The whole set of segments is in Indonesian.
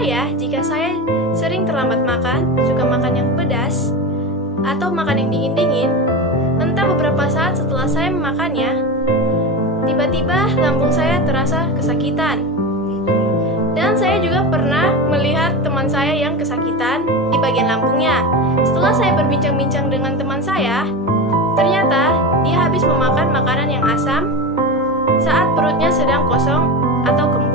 Kenapa ya jika saya sering terlambat makan, suka makan yang pedas, atau makan yang dingin-dingin, entah beberapa saat setelah saya memakannya, tiba-tiba lambung saya terasa kesakitan. Dan saya juga pernah melihat teman saya yang kesakitan di bagian lambungnya. Setelah saya berbincang-bincang dengan teman saya, ternyata dia habis memakan makanan yang asam saat perutnya sedang kosong atau kembung.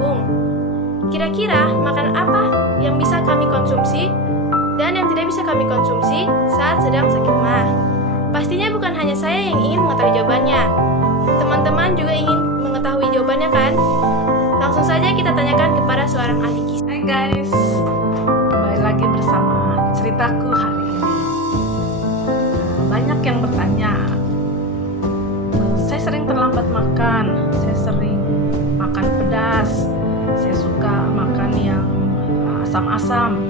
Kira-kira makanan apa yang bisa kami konsumsi dan yang tidak bisa kami konsumsi saat sedang sakit mah? Pastinya bukan hanya saya yang ingin mengetahui jawabannya. Teman-teman juga ingin mengetahui jawabannya kan? Langsung saja kita tanyakan kepada seorang ahli gizi. Hai guys, kembali lagi bersama ceritaku hari ini. Banyak yang bertanya, saya sering terlambat makan, saya sering makan pedas, saya suka makan yang asam-asam,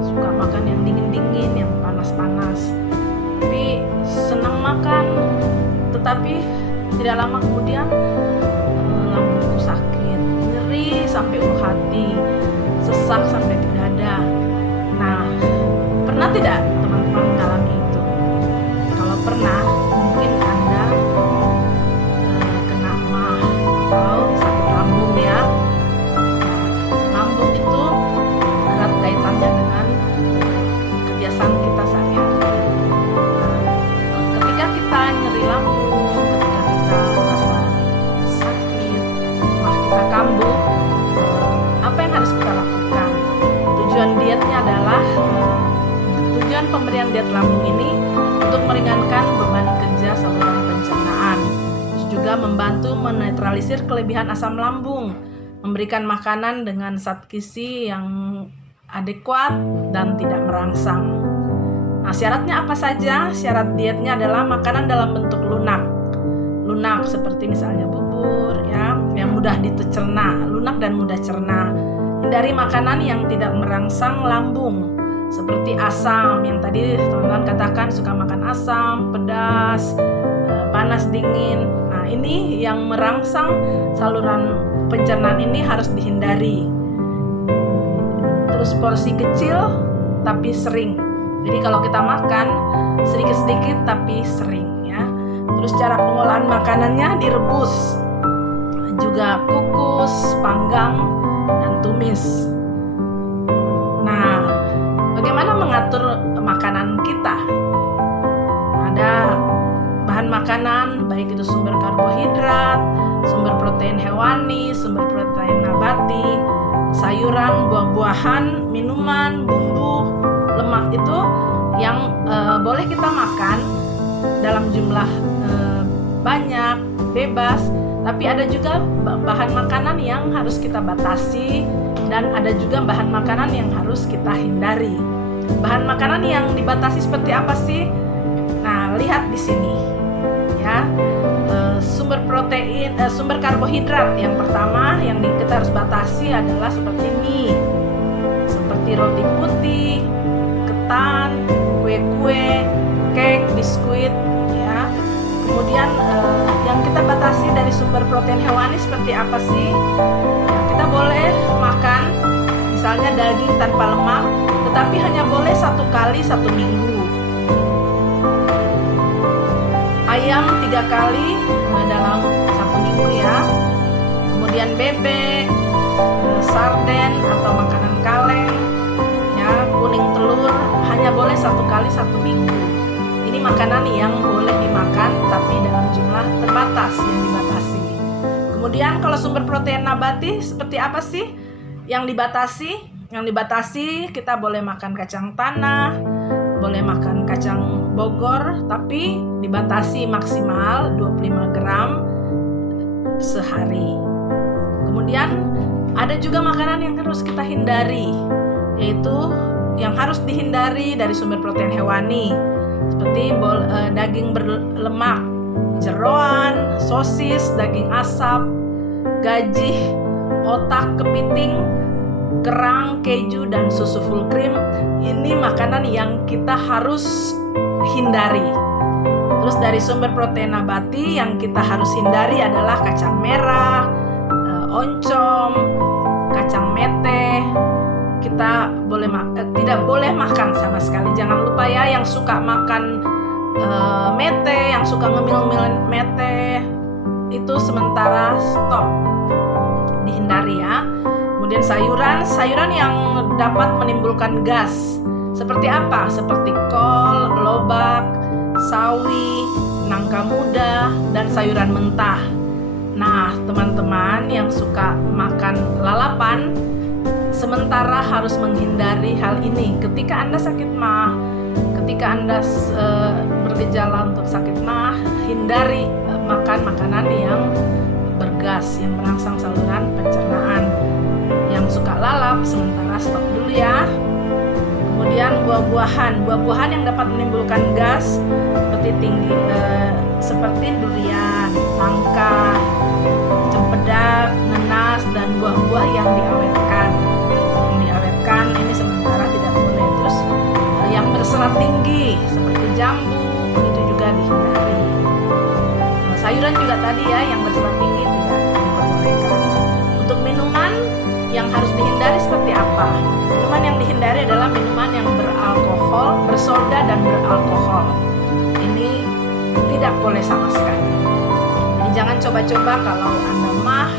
suka makan yang dingin-dingin, yang panas-panas. Tapi senang makan, tetapi tidak lama kemudian lambungku sakit, nyeri sampai ulu hati, sesak sampai di dada. Nah, pernah tidak teman-teman mengalami itu? Kalau pernah, mungkin Anda kena mah atau sakit lambung ya. Lambung itu erat kaitannya dengan kebiasaan kita sehari-hari. Ketika kita nyeri lambung, ketika kita merasa sakit, kita kambuh, apa yang harus kita lakukan? Tujuan dietnya adalah tujuan pemberian diet lambung ini untuk meringankan beban kerja saluran pencernaan, terus juga membantu menetralisir kelebihan asam lambung, memberikan makanan dengan zat gizi yang adekuat dan tidak merangsang. Nah, syaratnya apa saja? Syarat dietnya adalah makanan dalam bentuk lunak seperti misalnya bubur ya, yang mudah dicerna, lunak dan mudah cerna. Hindari makanan yang tidak merangsang lambung seperti asam, yang tadi teman-teman katakan suka makan asam, pedas, panas, dingin. Nah, ini yang merangsang saluran pencernaan ini harus dihindari. Terus porsi kecil tapi sering. Jadi kalau kita makan sedikit-sedikit tapi sering ya. Terus cara pengolahan makanannya direbus, juga kukus, panggang, dan tumis. Nah, bagaimana mengatur makanan kita? Ada bahan makanan, baik itu sumber karbohidrat, sumber protein hewani, sumber protein nabati, sayuran, buah-buahan, minuman, bumbu, lemak itu yang boleh kita makan dalam jumlah banyak, bebas. Tapi ada juga bahan makanan yang harus kita batasi, dan ada juga bahan makanan yang harus kita hindari. Bahan makanan yang dibatasi seperti apa sih? Nah, lihat di sini ya. Sumber protein, sumber karbohidrat yang pertama yang kita harus batasi adalah seperti mie, seperti roti putih, ketan, kue-kue, cake, biskuit ya. Kemudian yang kita batasi dari sumber protein hewani seperti apa sih? Ya, kita boleh makan misalnya daging tanpa lemak, tetapi hanya boleh 1 kali 1 minggu. Ayam 3 kali dalam 1 minggu ya. Kemudian bebek, sarden atau makanan kaleng ya, kuning telur hanya boleh 1 kali 1 minggu. Ini makanan yang boleh dimakan tapi dalam jumlah terbatas yang dibatasi. Kemudian kalau sumber protein nabati seperti apa sih yang dibatasi? Yang dibatasi kita boleh makan kacang tanah, boleh makan kacang Bogor, tapi dibatasi maksimal 25 gram sehari. Kemudian ada juga makanan yang harus kita hindari, yaitu yang harus dihindari dari sumber protein hewani seperti daging berlemak, jeroan, sosis, daging asap, gajih, otak kepiting, kerang, keju, dan susu full cream. Ini makanan yang kita harus hindari. Terus dari sumber protein nabati yang kita harus hindari adalah kacang merah, oncom, kacang mete. kita tidak boleh makan sama sekali. Jangan lupa ya, yang suka makan mete, yang suka ngemil-ngemil mete, itu sementara stop, dihindari ya. Kemudian sayuran yang dapat menimbulkan gas. Seperti apa? Seperti kol, lobak, sawi, nangka muda, dan sayuran mentah. Nah, teman-teman yang suka makan lalapan, sementara harus menghindari hal ini. Ketika Anda sakit mah, ketika Anda bergejala untuk sakit mah, hindari makan makanan yang bergas, yang merangsang saluran pencernaan. Yang suka lalap, sementara stop dulu ya. Kemudian buah-buahan yang dapat menimbulkan gas seperti durian, nangka, cempedak, nenas, dan buah-buah yang diawetkan. Ini sementara tidak boleh. Terus yang berserat tinggi seperti jambu itu juga dihindari. Sayuran juga tadi ya, yang berserat tinggi tidak diperbolehkan. Untuk minuman yang harus dihindari seperti apa? Minuman yang dihindari adalah minuman yang beralkohol, bersoda, dan beralkohol. Ini tidak boleh sama sekali. Jadi jangan coba-coba kalau Anda mah,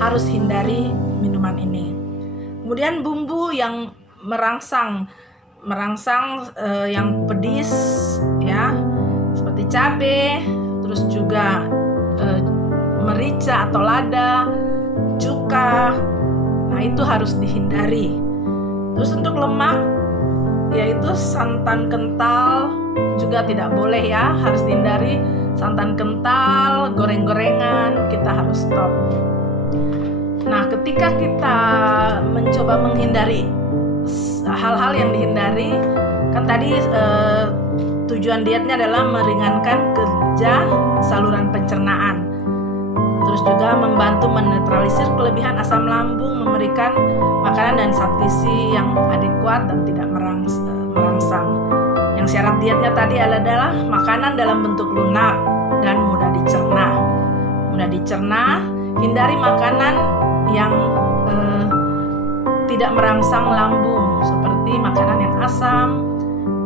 harus hindari minuman ini. Kemudian bumbu yang merangsang yang pedis ya, seperti cabai, terus juga merica atau lada, cuka. Nah, itu harus dihindari. Terus untuk lemak, yaitu santan kental juga tidak boleh ya, harus dihindari. Santan kental, goreng-gorengan, kita harus stop. Nah, ketika kita mencoba menghindari hal-hal yang dihindari, kan tadi tujuan dietnya adalah meringankan kerja saluran pencernaan. Terus juga membantu menetralisir kelebihan asam lambung, memberikan makanan dan zat gizi yang adekuat dan tidak merangsang. Yang syarat dietnya tadi adalah makanan dalam bentuk lunak dan mudah dicerna. Hindari makanan yang tidak merangsang lambung, seperti makanan yang asam,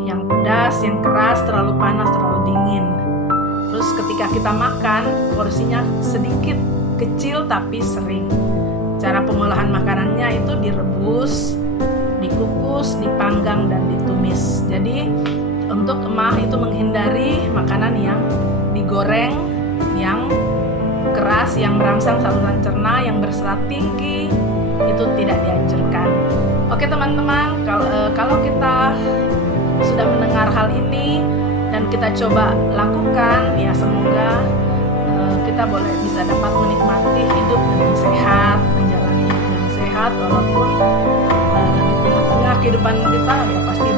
yang pedas, yang keras, terlalu panas, terlalu dingin. Terus ketika kita makan, porsinya sedikit, kecil tapi sering. Cara pengolahan makanannya itu direbus, dikukus, dipanggang, dan ditumis. Jadi untuk emah itu menghindari makanan yang digoreng, yang keras, yang merangsang saluran cerna, yang berserat tinggi, itu tidak dianjurkan. Oke teman-teman, kalau kita sudah mendengar hal ini dan kita coba lakukan, ya semoga kita bisa dapat menikmati hidup dengan sehat, menjalani hidup dengan sehat, walaupun di tengah-tengah kehidupan kita ya pasti